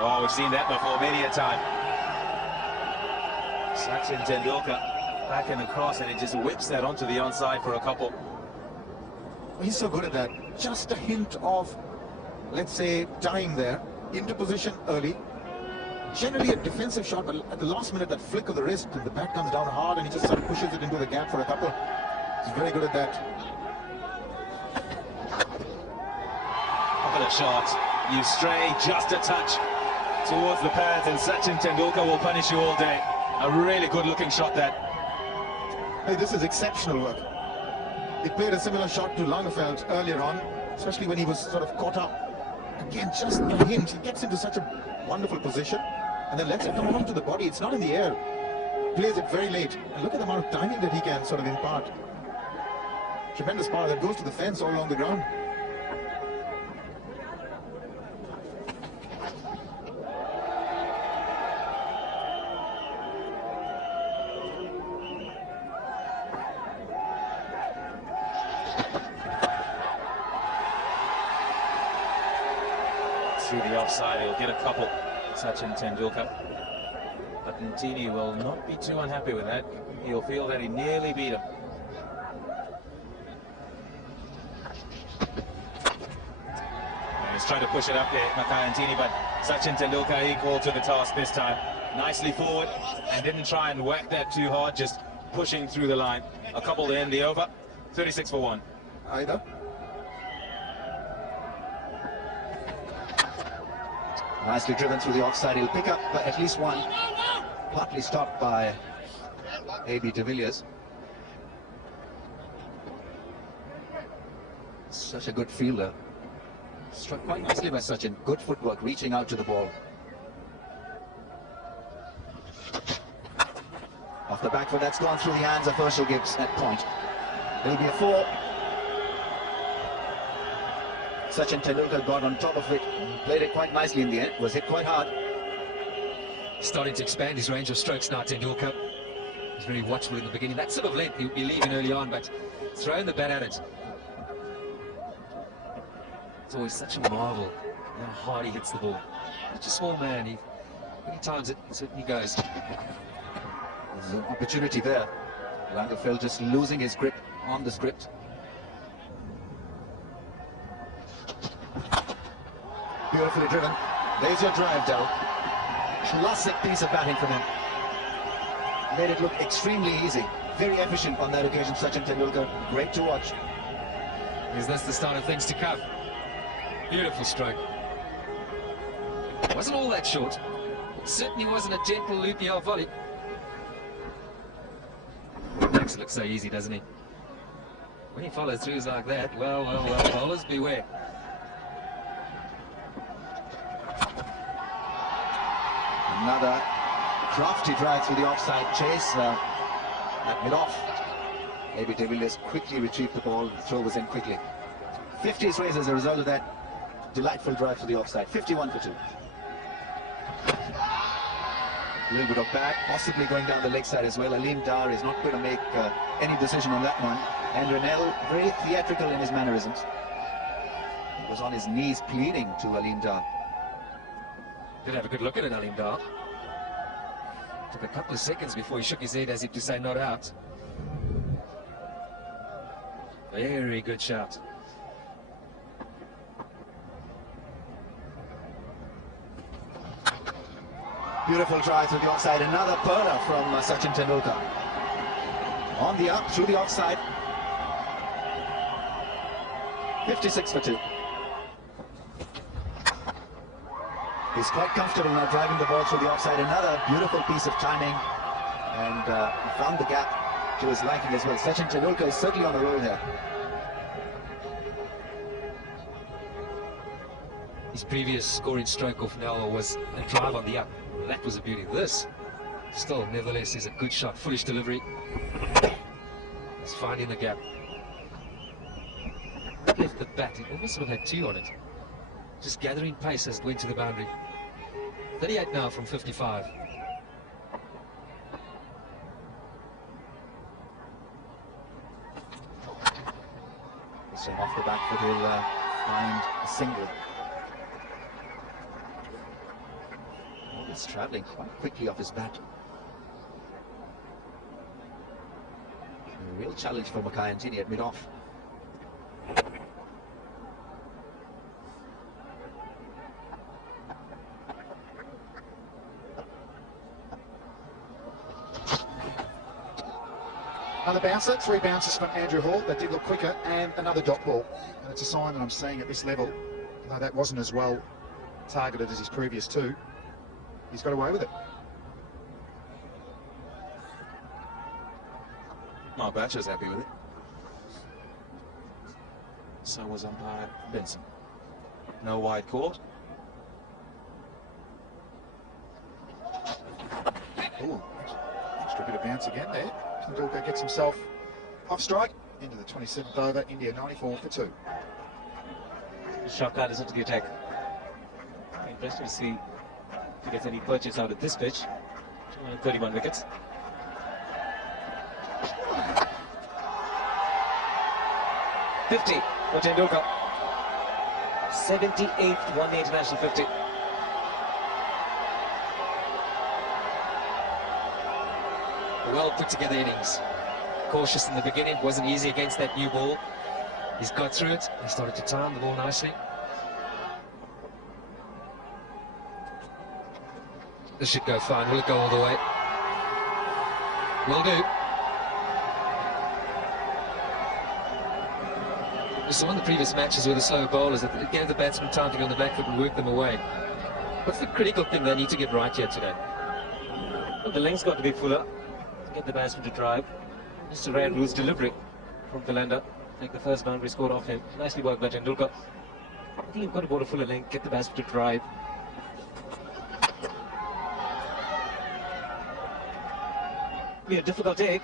Oh, we've seen that before many a time. Sachin Tendulkar back in the cross, and he just whips that onto the onside for a couple. He's so good at that. Just a hint of, let's say, time there, into position early. Generally a defensive shot, but at the last minute, that flick of the wrist, and the bat comes down hard, and he just sort of pushes it into the gap for a couple. He's very good at that. Look at the shot. You stray just a touch towards the pads, and Sachin Tendulkar will punish you all day. A really good-looking shot that. Hey, this is exceptional work. He played a similar shot to Lagerfeld earlier on, especially when he was sort of caught up. Again, just a hint. He gets into such a wonderful position and then lets it come onto the body. It's not in the air. Plays it very late. And look at the amount of timing that he can sort of impart. Tremendous power that goes to the fence all along the ground. Through the offside, he'll get a couple. Sachin Tendulkar. But Ntini will not be too unhappy with that. He'll feel that he nearly beat him. And he's trying to push it up there, Makai Ntini, but Sachin Tendulkar equal to the task this time. Nicely forward, and didn't try and whack that too hard, just pushing through the line. A couple to end the over. 36 for 1. Either. Nicely driven through the offside. He'll pick up at least one. Partly stopped by A.B. de Villiers. Such a good fielder. Struck quite nicely by Sachin. Good footwork, reaching out to the ball. Off the back foot, that's gone through the hands of Herschel Gibbs at point. It'll be a 4. Sachin Tendulkar got on top of it, played it quite nicely in the end, was hit quite hard. Starting to expand his range of strokes now, Tendulkar. He's very watchful in the beginning. That sort of length he'll be leaving early on, but throwing the bat at it. It's always such a marvel how hard he hits the ball. Such a small man, when he times it, he goes. There's an opportunity there. Lagerfeld just losing his grip on the script. Beautifully driven. There's your drive, Dell. Classic piece of batting from him. Made it look extremely easy. Very efficient on that occasion, Sachin Tendulkar. Great to watch. Because that's the start of things to come. Beautiful stroke. Wasn't all that short. It certainly wasn't a gentle loopy off volley. Makes it look so easy, doesn't he? When he follows throughs like that, well, bowlers beware. Another crafty drive through the offside chase. That mid off. A.B. de Villiers quickly retrieved the ball. The throw was in quickly. 50s raised as a result of that delightful drive to the offside. 51 for 2. A little bit of bat, possibly going down the leg side as well. Aleem Dar is not going to make any decision on that one. And Renell, very theatrical in his mannerisms. He was on his knees pleading to Aleem Dar. Did have a good look at it, Aleem Dar. Took a couple of seconds before he shook his head as if to say not out. Very good shot. Beautiful drive through the offside. Another perler from Sachin Tendulkar. On the up, through the offside. 56 for 2. He's quite comfortable now driving the ball through the offside. Another beautiful piece of timing. And he found the gap to his liking as well. Sachin Tendulkar is certainly on the roll here. His previous scoring stroke off now was a drive on the up. That was a beauty. This, still, nevertheless, is a good shot. Foolish delivery. He's finding the gap. Left the bat. It almost sort of had 2 on it. Just gathering pace as it went to the boundary. 38 now from 55. So off the back foot, he'll find a single. He's travelling quite quickly off his bat. A real challenge for Mackay Antony at mid-off. Another bouncer, 3 bounces from Andrew Hall. That did look quicker, and another dot ball. And it's a sign that I'm seeing at this level, though that wasn't as well targeted as his previous 2. He's got away with it. Mark Batcher's happy with it. So was umpire Benson. No wide caught. Ooh, extra bit of bounce again there. Tendulkar gets himself off strike into the 27th over. India 94 for 2. Shot card is into the attack. Interesting to see if he gets any purchase out of this pitch. 231 wickets. .50 for Tendulkar. 78th one-day international 50. Well put together innings. Cautious in the beginning, wasn't easy against that new ball. He's got through it, he started to time the ball nicely. This should go fine, will it go all the way? Will do. We saw in the previous matches with the slower bowlers that it gave the batsman time to go on the back foot and work them away. What's the critical thing they need to get right here today? Well, the length's got to be fuller. Get the batsman to drive. Just a rare loose delivery from Philander. Take the first boundary scored off him. Nicely worked by Tendulkar. I think you've got to bowl a fuller length, get the batsman to drive. Be a difficult take.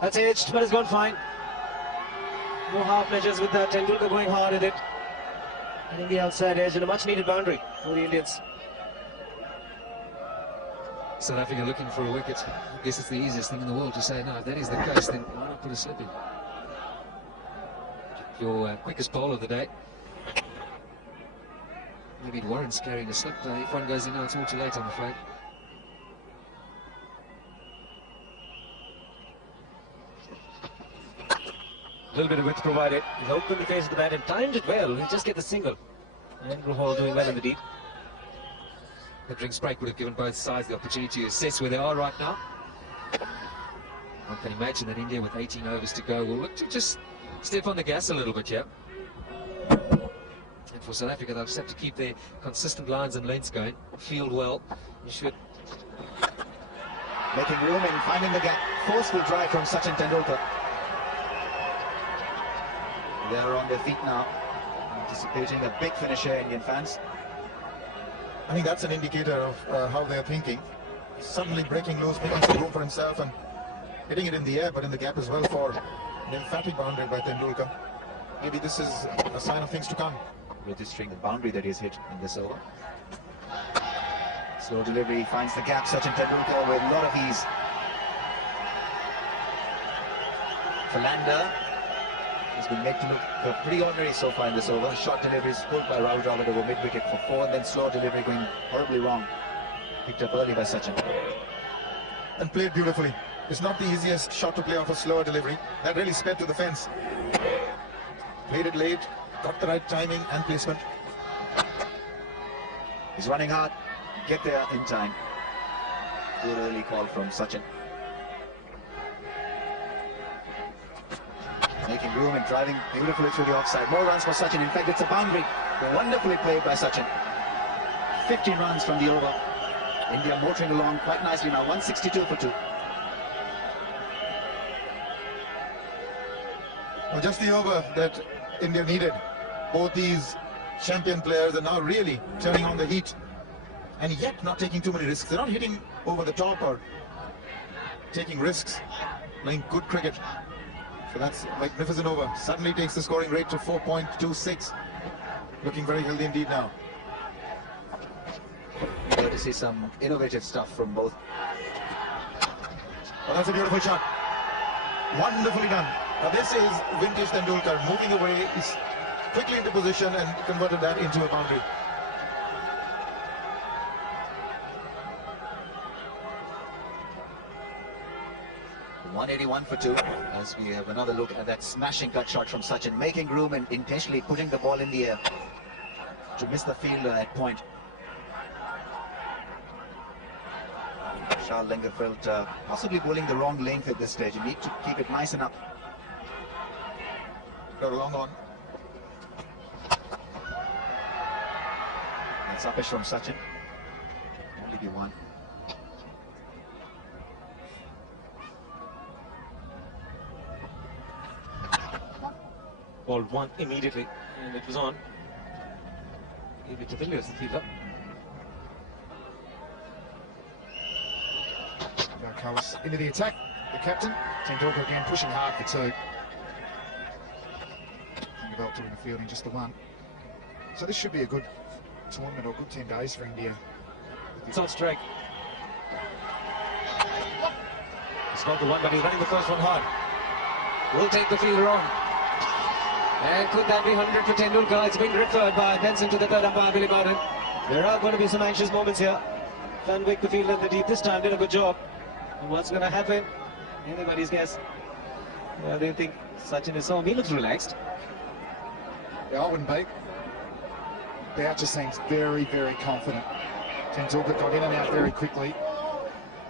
That's edged, but it's gone fine. No half measures with that. Tendulkar going hard at it. Hitting the outside edge and a much needed boundary for the Indians. South Africa looking for a wicket. I guess it's the easiest thing in the world to say, no, if that is the case, then why not put a slip in? Your quickest bowler of the day. Maybe Warren's carrying a slip. If one goes in now, it's all too late, I'm afraid. A little bit of width provided. He's opened the face of the bat and timed it well. He'll just get the single. Andrew Hall doing well in the deep. The drinks break would have given both sides the opportunity to assess where they are right now. One can imagine that India, with 18 overs to go, will look to just step on the gas a little bit here. And for South Africa, they'll just have to keep their consistent lines and lengths going. Field well. You should. Making room and finding the gap. Forceful drive from Sachin Tendulkar. They're on their feet now, anticipating a big finish here, Indian fans. I think that's an indicator of how they're thinking. Suddenly breaking loose, making some room for himself and hitting it in the air, but in the gap as well for an emphatic boundary by Tendulkar. Maybe this is a sign of things to come. Registering the boundary that he's hit in this over. Slow delivery finds the gap. Sachin Tendulkar with a lot of ease. Philander has been made to look pretty ordinary so far in this over. Short delivery is pulled by Rahul Dravid over mid-wicket for 4, and then slow delivery going horribly wrong. Picked up early by Sachin. And played beautifully. It's not the easiest shot to play off a slower delivery. That really sped to the fence. Played it late, got the right timing and placement. He's running hard. Get there in time. Good early call from Sachin. Making room and driving beautifully through the offside. More runs for Sachin. In fact, it's a boundary. Wonderfully played by Sachin. 15 runs from the over. India motoring along quite nicely now. 162 for 2. Well, just the over that India needed. Both these champion players are now really turning on the heat, and yet not taking too many risks. They're not hitting over the top or taking risks. Playing good cricket. So that's a magnificent over. Suddenly takes the scoring rate to 4.26. Looking very healthy indeed now. Here to see some innovative stuff from both. Well, that's a beautiful shot. Wonderfully done. Now this is vintage Tendulkar moving away. He's quickly into position and converted that into a boundary. 181 for 2, as we have another look at that smashing cut shot from Sachin, making room and intentionally putting the ball in the air to miss the fielder at point. Charles Lengerfeldt possibly bowling the wrong length at this stage. You need to keep it nice and up. Got a long on. That's uppish from Sachin. Only be one. Ball one immediately, and it was on. Gave it to Villiers, the fielder. Colours into the attack. The captain, Tendulkar again pushing hard for 2. About doing the fielding just the one. So this should be a good tournament or good 10 days for India. It's on strike. He's got the one, but he's running the first one hard. Will take the fielder on. And could that be 100 for Tendulkar? It's been referred by Benson to the third umpire, Billy Martin. There are going to be some anxious moments here. Fenwick, the fielder in the deep this time, did a good job. And what's going to happen? Anybody's guess. Well, they think Sachin is home. He looks relaxed. Yeah, I wouldn't be. Boucher seems very, very confident. Tendulkar got in and out very quickly.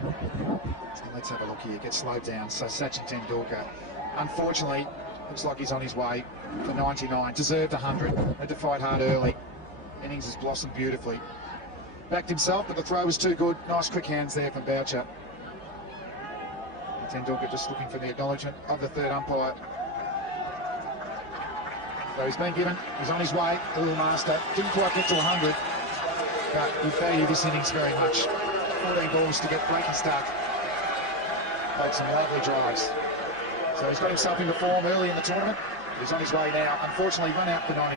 So let's have a look here. Gets slowed down. So Sachin Tendulkar, unfortunately, looks like he's on his way for 99. Deserved 100. Had to fight hard early. Innings has blossomed beautifully. Backed himself, but the throw was too good. Nice quick hands there from Boucher. Tendulkar just looking for the acknowledgement of the third umpire. So he's been given, he's on his way, the little master. Didn't quite get to 100, but we value this innings very much. 14 balls to get breaking start. Played some lovely drives. So he's got himself into form early in the tournament. He's on his way now. Unfortunately, run out for 90.